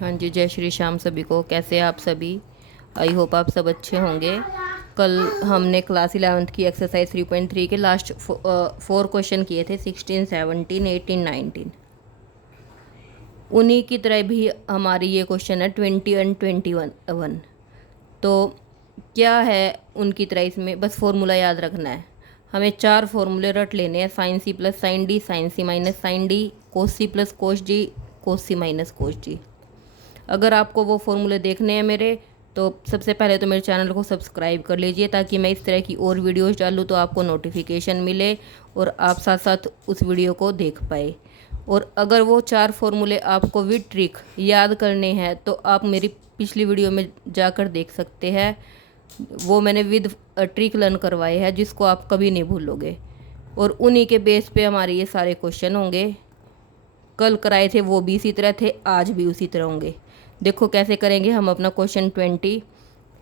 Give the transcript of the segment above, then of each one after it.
हाँ जी, जय श्री श्याम सभी को। कैसे हैं आप सभी? आई होप आप सब अच्छे होंगे। कल हमने क्लास 11th की एक्सरसाइज 3.3 के लास्ट 4 क्वेश्चन किए थे, 16, 17, 18, 19। उन्हीं की तरह भी हमारी ये क्वेश्चन है 20 एंड 21। तो क्या है उनकी तरह? इसमें बस फॉर्मूला याद रखना है। हमें 4 फॉर्मूले रट लेने हैं, sine C plus sine D, sine C minus sine D, cos C plus cos D, cos C minus cos D. अगर आपको वो फॉर्मूले देखने हैं मेरे, तो सबसे पहले तो मेरे चैनल को सब्सक्राइब कर लीजिए, ताकि मैं इस तरह की और वीडियोस डालूँ तो आपको नोटिफिकेशन मिले और आप साथ साथ उस वीडियो को देख पाए। और अगर वो 4 फॉर्मूले आपको विद ट्रिक याद करने हैं तो आप मेरी पिछली वीडियो में जाकर देख सकते हैं। वो मैंने विद ट्रिक लर्न करवाए हैं, जिसको आप कभी नहीं भूलोगे। और उन्हीं के बेस पे हमारे ये सारे क्वेश्चन होंगे। कल कराए थे वो भी इसी तरह थे, आज भी उसी तरह होंगे। देखो कैसे करेंगे हम अपना क्वेश्चन 20।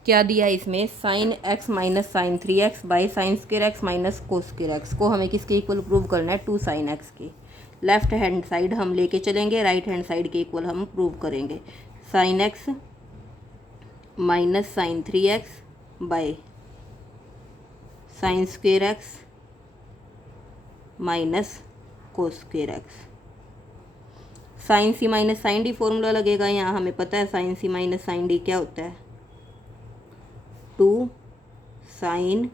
क्या दिया है इसमें? Sine x minus sine 3x by sine square x minus cos square x को हमें किसके इक्वल प्रूव करना है? 2 साइन एक्स के। लेफ्ट हैंड साइड हम लेके चलेंगे, राइट हैंड साइड के इक्वल हम प्रूव करेंगे। Sine x minus sine 3x by sine square x minus cos square x. Sine C minus sine D formula लगेगा। यहाँ हमें पता है sine C minus sine D क्या होता है? 2 sine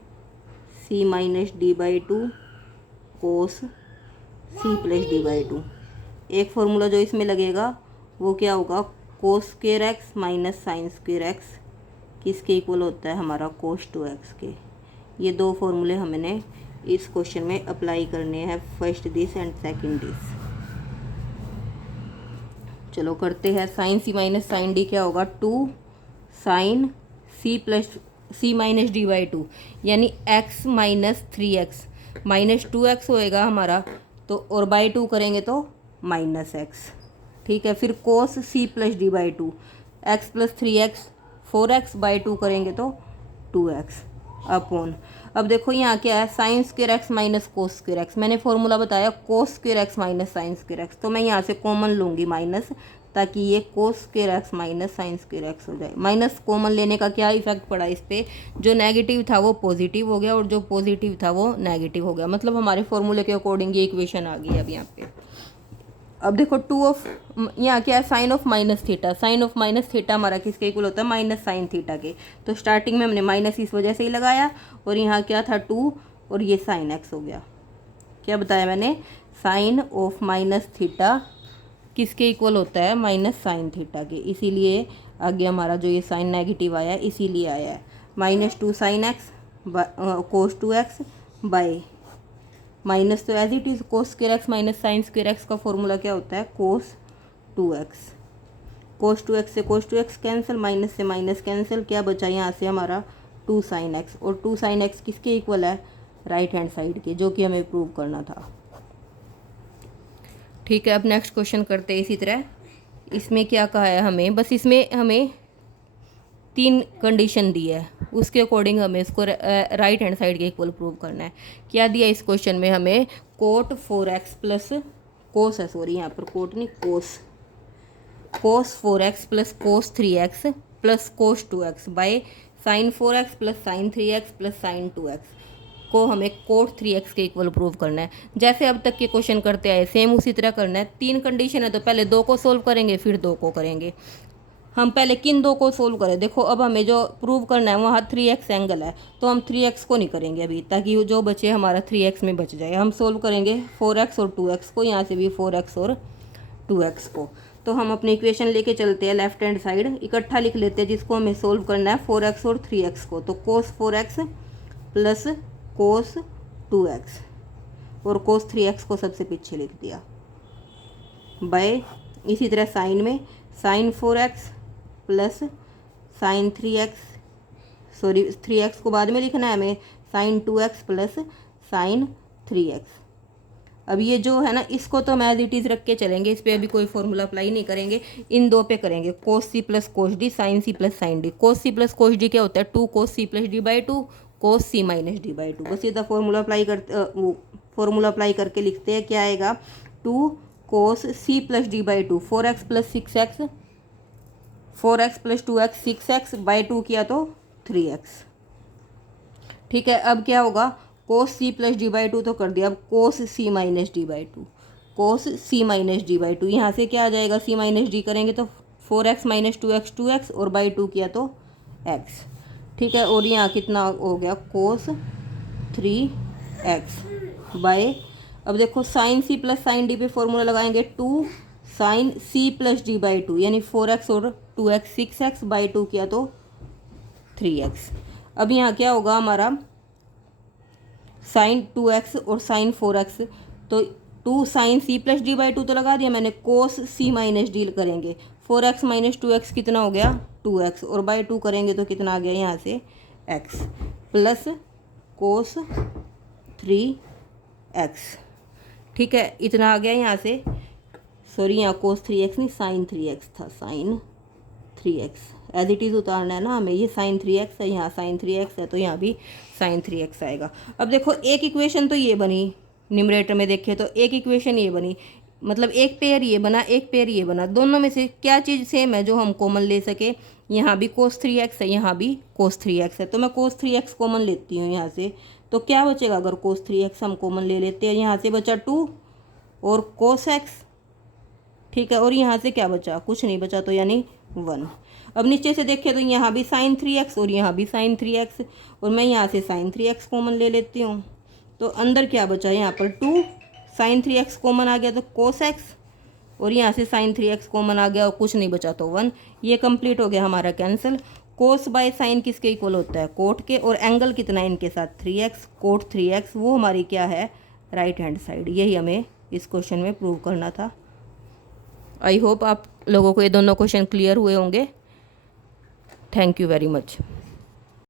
C minus D by 2 cos C plus D by 2। एक formula जो इसमें लगेगा वो क्या होगा? Cos square x minus sine square x किसके इक्वल होता है? हमारा कोस 2x के। ये 2 फॉर्मूले हमने इस क्वेश्चन में अप्लाई करने हैं, first this and second this. चलो करते हैं। Sine C minus sine D क्या होगा? 2 sine C plus C minus D by 2, यानी x minus 3x minus 2x होएगा हमारा, तो और बाई 2 करेंगे तो माइनस x। ठीक है। फिर cos C plus D by 2, x plus 3x 4x by 2 करेंगे तो 2x अपॉन। अब देखो यहाँ क्या है? Sign square x minus cos square x. मैंने फॉर्मूला बताया कोस square x minus sine square x, तो मैं यहाँ से कॉमन लूँगी माइनस, ताकि ये कोस square x minus sine square x हो जाए। माइनस कॉमन लेने का क्या इफेक्ट पड़ा इस पर? जो नेगेटिव था वो पॉजिटिव हो गया और जो पॉजिटिव था वो नेगेटिव हो गया। मतलब हमारे फॉर्मूले के अकॉर्डिंग ये इक्वेशन आ गई अब यहाँ पे। अब देखो 2 ऑफ, यहाँ क्या है? Sine of minus theta. Sine of minus theta हमारा किसके इक्वल होता है? माइनस साइन थीटा के। तो स्टार्टिंग में हमने माइनस इस वजह से ही लगाया, और यहाँ क्या था? 2, और ये साइन एक्स हो गया। क्या बताया मैंने? साइन ऑफ माइनस थीटा किसके इक्वल होता है? माइनस साइन थीटा के। इसीलिए आगे हमारा जो ये साइन नेगेटिव आया है, इसीलिए आया है। Minus 2 sine x cos 2x by minus, तो as it is cos square x minus sine square x का फॉर्मूला क्या होता है? Cos 2x। कोस 2x से कोस 2x कैंसिल, माइनस से माइनस कैंसिल, क्या बचा यहाँ से हमारा? 2 साइन एक्स। और 2 साइन एक्स किसके इक्वल है? राइट हैंड साइड के, जो कि हमें प्रूव करना था। ठीक है। अब नेक्स्ट क्वेश्चन करते हैं इसी तरह। इसमें क्या कहा है हमें? बस इसमें हमें 3 कंडीशन दी है, उसके अकॉर्डिंग हमें इसको राइट हैंड साइड के इक्वल प्रूव करना है। क्या दिया इस क्वेश्चन में हमें? कोट 4x प्लस कोस है, सॉरी यहाँ पर कोट नहीं, कोस 4x plus cos 3x plus cos 2x by sine 4x plus sign 3x plus sign 2x को हमें कोट 3x के इक्वल प्रूव करना है। जैसे अब तक के क्वेश्चन करते आए सेम उसी तरह करना है। 3 कंडीशन है, तो पहले 2 को सोल्व करेंगे, फिर 2 को करेंगे। हम पहले किन 2 को सोल्व करें? देखो अब हमें जो प्रूव करना है वहाँ 3x एंगल है, तो हम 3x को नहीं करेंगे अभी, ताकि जो बचे हमारा 3x में बच जाए। हम सोल्व करेंगे 4x और 2x को, यहाँ से भी 4x और 2x को। तो हम अपनी इक्वेशन लेके चलते हैं लेफ्ट हैंड साइड, इकट्ठा लिख लेते हैं जिसको हमें सोल्व करना है, 4x और 3x को। तो कोस 4x प्लस कोस 2x, और कोस 3x को सबसे पीछे लिख दिया बाय। इसी तरह साइन में sign 4x plus sign 3x, sorry 3x को बाद में लिखना है हमें, sign 2x plus sign 3x। अब ये जो है ना, इसको तो हम एज इट इज़ रख के चलेंगे, इस पर अभी कोई फॉर्मूला अप्लाई नहीं करेंगे। इन 2 पे करेंगे, cos C plus cos D, sine C plus sine D. Cos C plus cos D क्या होता है? 2 cos C plus D by 2 cos C minus D by 2। बस ये फॉर्मूला अप्लाई करते, फॉर्मूला अप्लाई करके लिखते हैं। क्या आएगा? 2 cos C plus D by 2, 4x plus 6x 4x plus 2x 6x by 2 किया तो 3x। ठीक है, अब क्या होगा, cos C plus D by 2 तो कर दिया, अब cos C minus D by 2, cos C minus D by 2, यहाँ से क्या आ जाएगा, सी माइनस डी करेंगे तो 4x माइनस 2x 2x और बाई 2 किया तो x। ठीक है, और यहाँ कितना हो गया, कोस 3x बाय, अब देखो sine C plus sine D पे फॉर्मूला लगाएंगे, 2 sine C plus D by 2 यानी 4x और 2x 6x बाई 2 किया तो 3x। अब यहाँ क्या होगा हमारा, साइन 2x और साइन 4x, तो 2 sine C plus D by 2 तो लगा दिया मैंने, कोस सी माइनस डी करेंगे, 4x माइनस 2x कितना हो गया 2x, और बाई 2 करेंगे तो कितना आ गया यहाँ से x, प्लस कोस 3x। ठीक है, इतना आ गया यहाँ से, सॉरी यहाँ कोस 3x नहीं साइन 3x था, sign 3x as it is उतारना है ना हमें, ये साइन 3x है, यहाँ साइन 3x है तो यहाँ भी साइन 3x आएगा। अब देखो एक इक्वेशन तो ये बनी, न्यूमरेटर में देखें तो एक इक्वेशन ये बनी, मतलब एक पेयर ये बना एक पेयर ये बना, दोनों में से क्या चीज़ सेम है जो हम कॉमन ले सके, यहाँ भी कोस 3x है यहाँ भी कोस 3x है, तो मैं कोस 3x कॉमन लेती हूँ यहाँ से, तो क्या बचेगा अगर कोस 3x हम कॉमन ले लेते हैं, यहाँ से बचा 2 और कोस x। ठीक है, और यहाँ से क्या बचा, कुछ नहीं बचा तो यानी 1। अब नीचे से देखें तो यहाँ भी साइन 3x और यहाँ भी साइन 3x, और मैं यहाँ से साइन 3x कॉमन ले लेती हूँ, तो अंदर क्या बचा, यहाँ पर 2 साइन 3x कॉमन आ गया तो कोस x, और यहाँ से साइन 3x कॉमन आ गया और कुछ नहीं बचा तो 1। ये कंप्लीट हो गया हमारा कैंसिल। कोस बाय साइन किसके इक्वल होता है, कोट के, और एंगल कितना है इनके साथ 3x, कोट 3x, वो हमारी क्या है राइट हैंड साइड। यही हमें इस क्वेश्चन में प्रूव करना था। आई होप आप लोगों को ये दोनों क्वेश्चन क्लियर हुए होंगे। Thank you very much.